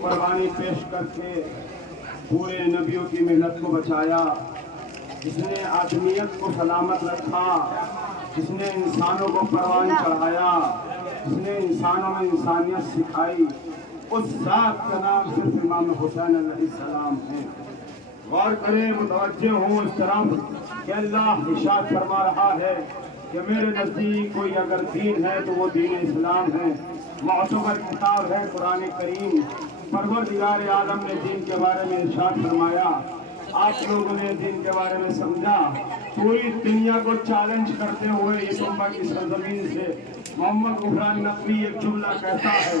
قربانی پیش کر کے پورے نبیوں کی محنت کو بچایا، جس نے آدمیت کو سلامت رکھا، جس نے انسانوں کو پروان چڑھایا، جس نے انسانوں میں انسانیت سکھائی، اس ذات کا نام صرف امام حسین علیہ السلام ہے۔ غور کریں، متوجہ ہوں اس طرف کہ اللہ ارشاد فرما رہا ہے کہ میرے نزدیک کوئی اگر دین ہے تو وہ دین اسلام ہے، معتبر کتاب ہے قرآن کریم۔ پروردگار عالم نے دین کے بارے میں ارشاد فرمایا، آپ لوگوں نے دین کے بارے میں سمجھا۔ پوری دنیا کو چیلنج کرتے ہوئے یہ تنبہ کی سرزمین سے محمد غفران نقوی ایک جملہ کہتا ہے،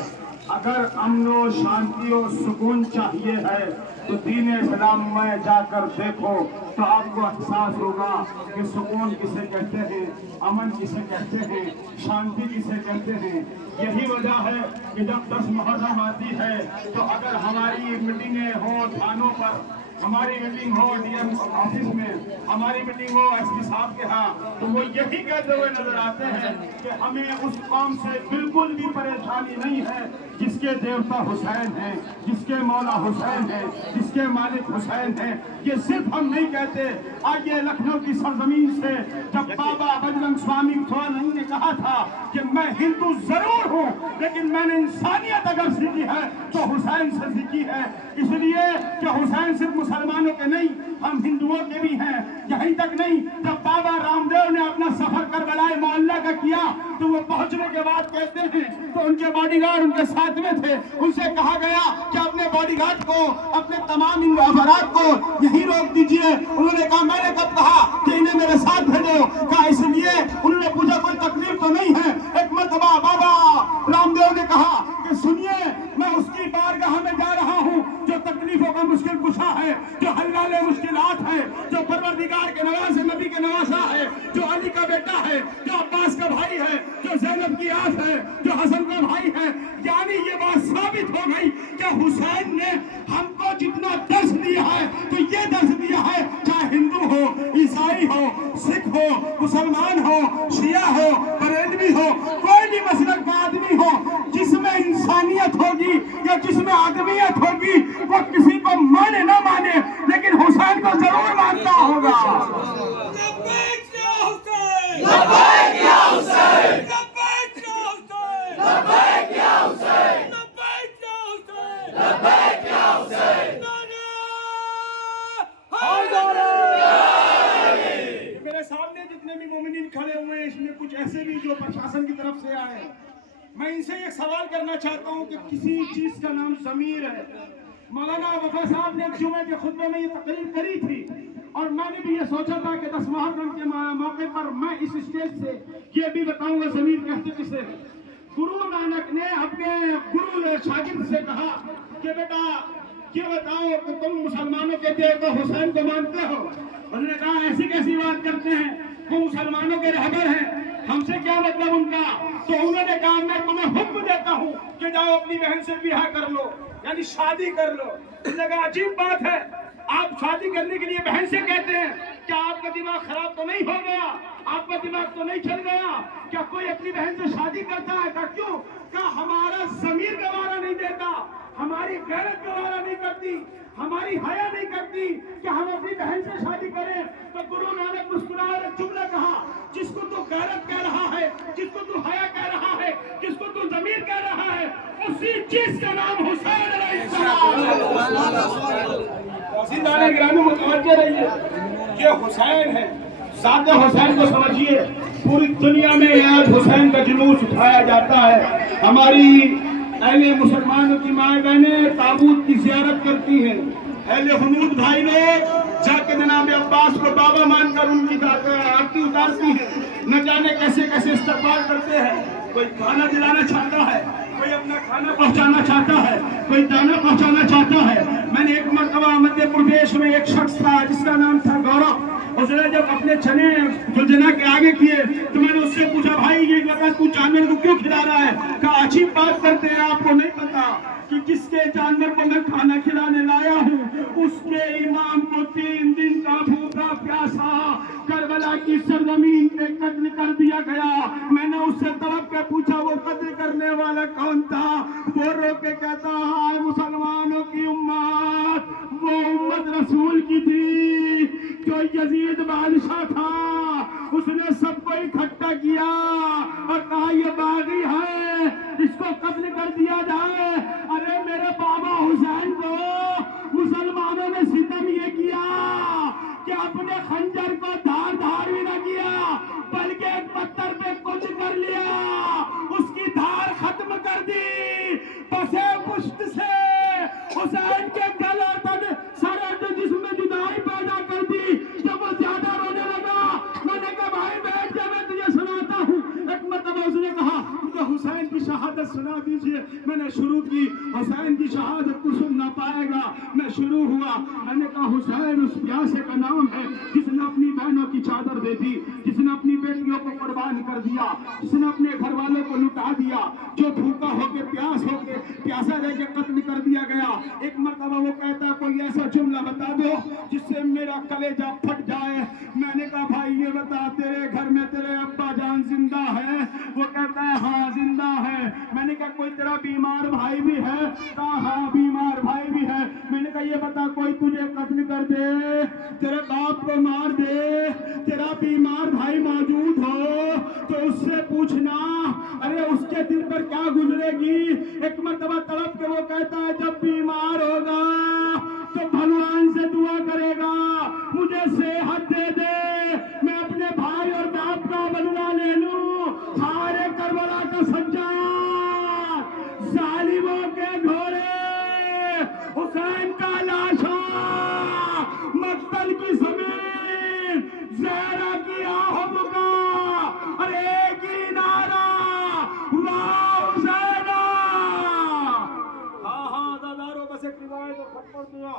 اگر امن و شانتی و سکون چاہیے ہے تو دین اسلام میں جا کر دیکھو تو آپ کو احساس ہوگا کہ سکون کسے کہتے ہیں، امن کسے کہتے ہیں، شانتی کسے کہتے ہیں۔ یہی وجہ ہے کہ جب 10 محرم آتی ہے تو اگر ہماری میٹنگیں ہوں تھانوں پر، ہماری میٹنگ ہو ڈی ایم آفس میں، ہماری میٹنگ ہو ایس پی صاحب کے ہاں، تو وہ یہی کہتے ہوئے نظر آتے ہیں کہ ہمیں اس قوم سے بالکل بھی پریشانی نہیں ہے جس کے دیوتا حسین ہیں، جس کے مولا حسین ہیں، جس کے مالک حسین ہیں۔ یہ صرف ہم نہیں کہتے، آئیے لکھنؤ کی سرزمین سے جب بابا بجرنگ سوامی تھوانئی نے کہا تھا کہ میں ہندو ضرور ہوں لیکن میں نے انسانیت اگر سیکھی ہے تو حسین سے سیکھی ہے، اس لیے کہ حسین صرف مسلمانوں کے نہیں، ہم ہندوؤں کے بھی ہیں۔ یہیں تک نہیں، جب بابا رام دیو نے اپنا سفر کربلا معلیٰ کا کیا تو وہ پہنچنے کے بعد کہتے ہیں تو ان کے باڈی گارڈ ان کے ساتھ میں تھے، ان سے کہا گیا کہ اپنے باڈی گارڈ کو، اپنے تمام ان افراد کو یہی روک دیجئے۔ انہوں نے کہا میں نے کب کہا کہ انہیں میرے ساتھ بھیجو؟ کہا اس لیے انہوں نے پوچھا کوئی تکلیف تو نہیں ہے؟ ایک مرتبہ بابا رام دیو نے کہا کہ سنیے، میں اس کی بارگاہ میں جا رہا ہوں جو تکلیفوں کا مشکل کشا ہے، جو حلال مشکلات ہے، جو پروردگار کے نواز نبی کے نواسا ہے، جو علی کا بیٹا ہے، جو عباس کا بھائی ہے، جو زینب کی آس ہے، جو حسن کا بھائی ہے۔ یعنی یہ بات ثابت ہو گئی کہ حسین نے ہم کو جتنا درس دیا ہے تو یہ درس دیا ہے، چاہے ہندو ہو، عیسائی ہو، سکھ ہو، مسلمان ہو، شیعہ ہو، بریلوی ہو، کوئی بھی مسلک کا آدمی ہو، جس میں انسانیت ہوگی یا جس میں آدمیت ہوگی وہ کسی کو مانے نہ مانے لیکن حسین کو ضرور مانتا ہوگا۔ لبیک یا حسین، لبیک یا حسین، لبیک یا حسین، لبیک یا حسین، لبیک یا حسین، لبیک یا حسین۔ نعرہ کہ میرے سامنے جتنے بھی مومنین کھڑے ہوئے ہیں اس میں کچھ ایسے بھی جو پرشاسن کی طرف سے آئے ہیں، میں ان سے یہ سوال کرنا چاہتا ہوں کہ کسی چیز کا نام ضمیر ہے۔ مولانا وفا صاحب نے ایک جمعے کے خطبے میں یہ تقریر کری تھی اور میں نے بھی یہ سوچا تھا کہ 10 محرم کے موقع پر میں اس اسٹیج سے یہ بھی بتاؤں گا ضمیر کہتے کسے۔ گرو نانک نے اپنے گرو شاگرد سے کہا کہ بیٹا یہ بتاؤ کہ تم مسلمانوں کے دیوتا حسین کو مانتے ہو؟ انہوں نے کہا ایسی کیسی بات کرتے ہیں، وہ مسلمانوں کے رہبر ہیں، ہم سے کیا مطلب ان کا؟ تو انہوں نے کہا میں تمہیں حکم دیتا ہوں کہ جاؤ اپنی بہن سے بیاہ کر لو، یعنی شادی کر لو۔ انہوں نے کہا عجیب بات ہے، آپ شادی کرنے کے لیے بہن سے کہتے ہیں، کیا آپ کا دماغ خراب تو نہیں ہو گیا؟ آپ کا دماغ تو نہیں چل گیا؟ کیا کوئی اپنی بہن سے شادی کرتا ہے؟ کہا کیوں؟ کہا ہمارا ضمیر گوارا نہیں دیتا، ہماری غیرت گوارا نہیں کرتی، ہماری حیا نہیں کرتی کہ ہم اپنی بہن سے شادی کریں۔ تو گرو نانک مسکرائے اور ایک جملہ کہا، جس کو تو غیرت کہہ رہا ہے، جس کو تو حیا کہہ رہا ہے، جس کو تو ضمیر کہہ رہا ہے، اسی چیز کا نام حسین علیہ السلام ہے۔ عزیزان گرامی متوجہ رہیے، یہ حسین ہے، ذات حسین کو سمجھیے۔ پوری دنیا میں آج حسین کا جلوس اٹھایا جاتا ہے۔ ہماری اہل مسلمانوں کی مائیں بہنیں تابوت کی زیارت کرتی ہیں، اہل حنود بھائی لوگ جا کے جناب عباس کو بابا مان کر ان کی آرتی اتارتی ہیں، نہ جانے کیسے کیسے استقبال کرتے ہیں۔ کوئی کھانا دلانا چاہتا ہے، کوئی اپنا کھانا پہنچانا چاہتا ہے، کوئی دانا پہنچانا چاہتا ہے۔ میں نے ایک مرتبہ مدھیہ پردیش میں ایک شخص تھا جس کا نام تھا گورو، اس نے جب اپنے چنے جلجنا کے آگے کیے تو میں نے اس سے پوچھا بھائی یہ لگا تو جانور کو کیوں کھلا رہا ہے؟ کہا عجیب بات کرتے ہیں، آپ کو نہیں پتا کہ جس کے جانور کو میں کھانا کھلانے لایا ہوں اس کے امام کو 3 دن کا بھوکا پیاسا کربلا کی سرزمین پہ قتل کر دیا گیا۔ میں نے اس سے طلب کے پوچھا وہ قتل کرنے والا کون تھا؟ وہ رو کے کہتا ہاں مسلمان یزید بادشاہ تھا، اس نے سب کو اکٹھا کیا اور کہا یہ باغی ہے، اس کو قتل کر دیا جائے۔ ارے میرے بابا حسین کو مسلمانوں نے ستم یہ کیا کہ اپنے خنجر کو دھار دھار بھی نہ کیا، بلکہ ایک پتھر پہ کچھ کر لیا، اس کی دھار ختم کر دی، پسے پشت سے حسین کے گل اور تن سر اور جسم میں جدائی پیدا کر دی۔ جب وہ زیادہ رونے لگا، میں نے کہا بھائی بیٹھ جا، میں تجھے سناتا ہوں۔ ایک مرتبہ اس نے کہا کہ حسین کی شہادت سنا دیجئے۔ میں نے شروع کی، حسین کی شہادت تو سن نہ پائے گا۔ میں شروع ہوا، میں نے کہا حسین اس پیاسے کا نام ہے جس نے اپنی بہنوں کی چادر دے دی، جس نے اپنی بیٹیوں کو قربان کر دیا، جس نے اپنے گھر والوں کو لٹا دیا، جو بھوکا ہو کے پیاسا رہ کے قتل کر دیا گیا۔ ایک مرتبہ وہ کہتا ہے کوئی ایسا جملہ بتا دو جس سے میرا کلیجہ پھٹ جائے۔ میں نے کہا بھائی یہ بتا، تیرے گھر میں تیرے ابا جان زندہ ہے؟ وہ کہتا ہے ہاں زندہ ہے۔ میں نے کہا کوئی تیرا بیمار بھائی بھی ہے؟ کہا ہاں بیمار بھائی بھی ہے۔ میں نے کہا یہ بتا کوئی تجھے قتل کر دے، تیرے باپ کو مار دے، تیرا بیمار بھائی موجود ہو تو اس سے پوچھنا، ارے اس کے دل پر کیا گزرے گی۔ ایک مرتبہ تڑپ کے وہ کہتا ہے جب بیمار ہوگا تو بھگوان سے دعا کرے گا مجھے صحت دے دے، میں اپنے بھائی اور باپ کا بدلہ لے لوں۔ سارے کربلا کا سجاد، ظالموں کے گھوڑے، حسین کا لاشا، مقتل کی زمین، زہرا کی آہ بکا، اور ایک ہی نعرہ واہ حسینہ۔ ہاں دادارو بس ایک روایت ختم کر دیا۔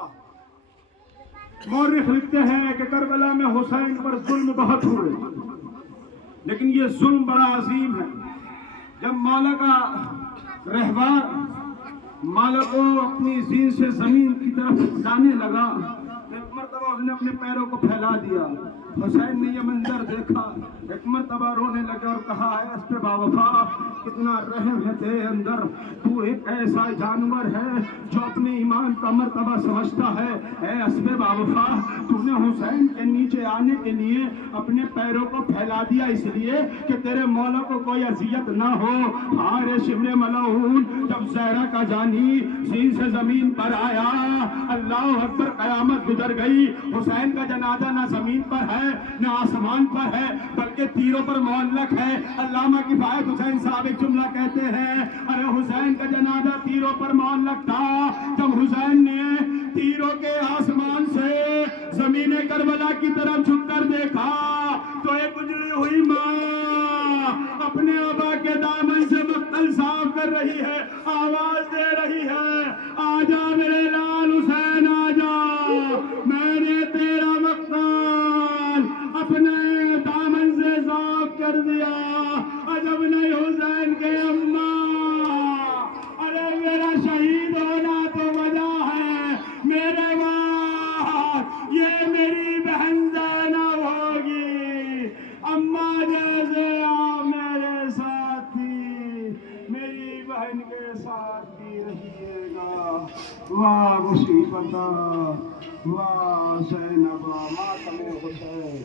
مورخ لکھتے ہیں کہ کربلا میں حسین پر ظلم بہت ہوئے، لیکن یہ ظلم بڑا عظیم ہے۔ جب مولا کا رہبر مولا کو اپنی زین سے زمین کی طرف لانے لگا، ایک مرتبہ اس نے اپنے پیروں کو پھیلا دیا۔ حسین نے یہ منظر دیکھا، ایک مرتبہ رونے لگے اور کہا اے اسپِ باوفا، کتنا رحم ہے تیرے اندر، تو ایک ایسا جانور ہے جو اپنے ایمان کا مرتبہ سمجھتا ہے۔ اے اسپِ باوفا، تو نے حسین کے نیچے آنے کے لیے اپنے پیروں کو پھیلا دیا اس لیے کہ تیرے مولا کو کوئی اذیت نہ ہو۔ ہارے شبر ملعون، جب زہرا کا جانی زین سے زمین پر آیا، اللہ اکبر، قیامت گزر گئی۔ حسین کا جنازہ نہ زمین پر ہے نہ آسمان پر ہے، بلکہ تیروں پر معلق ہے۔ علامہ کفایت حسین صاحب ایک جملہ کہتے ہیں، ارے حسین کا جنازہ تیروں پر معلق تھا۔ جب حسین نے تیروں کے آسمان سے زمین کربلا کی طرف جھک کر دیکھا تو ایک اجڑی ہوئی ماں اپنے ابا کے دامن سے مقتل صاف کر رہی ہے، آواز دے رہی ہے آجا میرے لال حسین آجا، میں نے تیرا مقتل اپنے دامن سے صاف کر دیا۔ عجب نہیں حسین کے اماں، ارے میرا شہید ہونا تو وجہ ہے، میرے بعد یہ میری بہن زینب ہوگی۔ اماں جیسے آپ میرے ساتھ تھی، میری بہن کے ساتھ بھی رہیے گا۔ واہ مصیبت، واہ زینب، ماتم حسین۔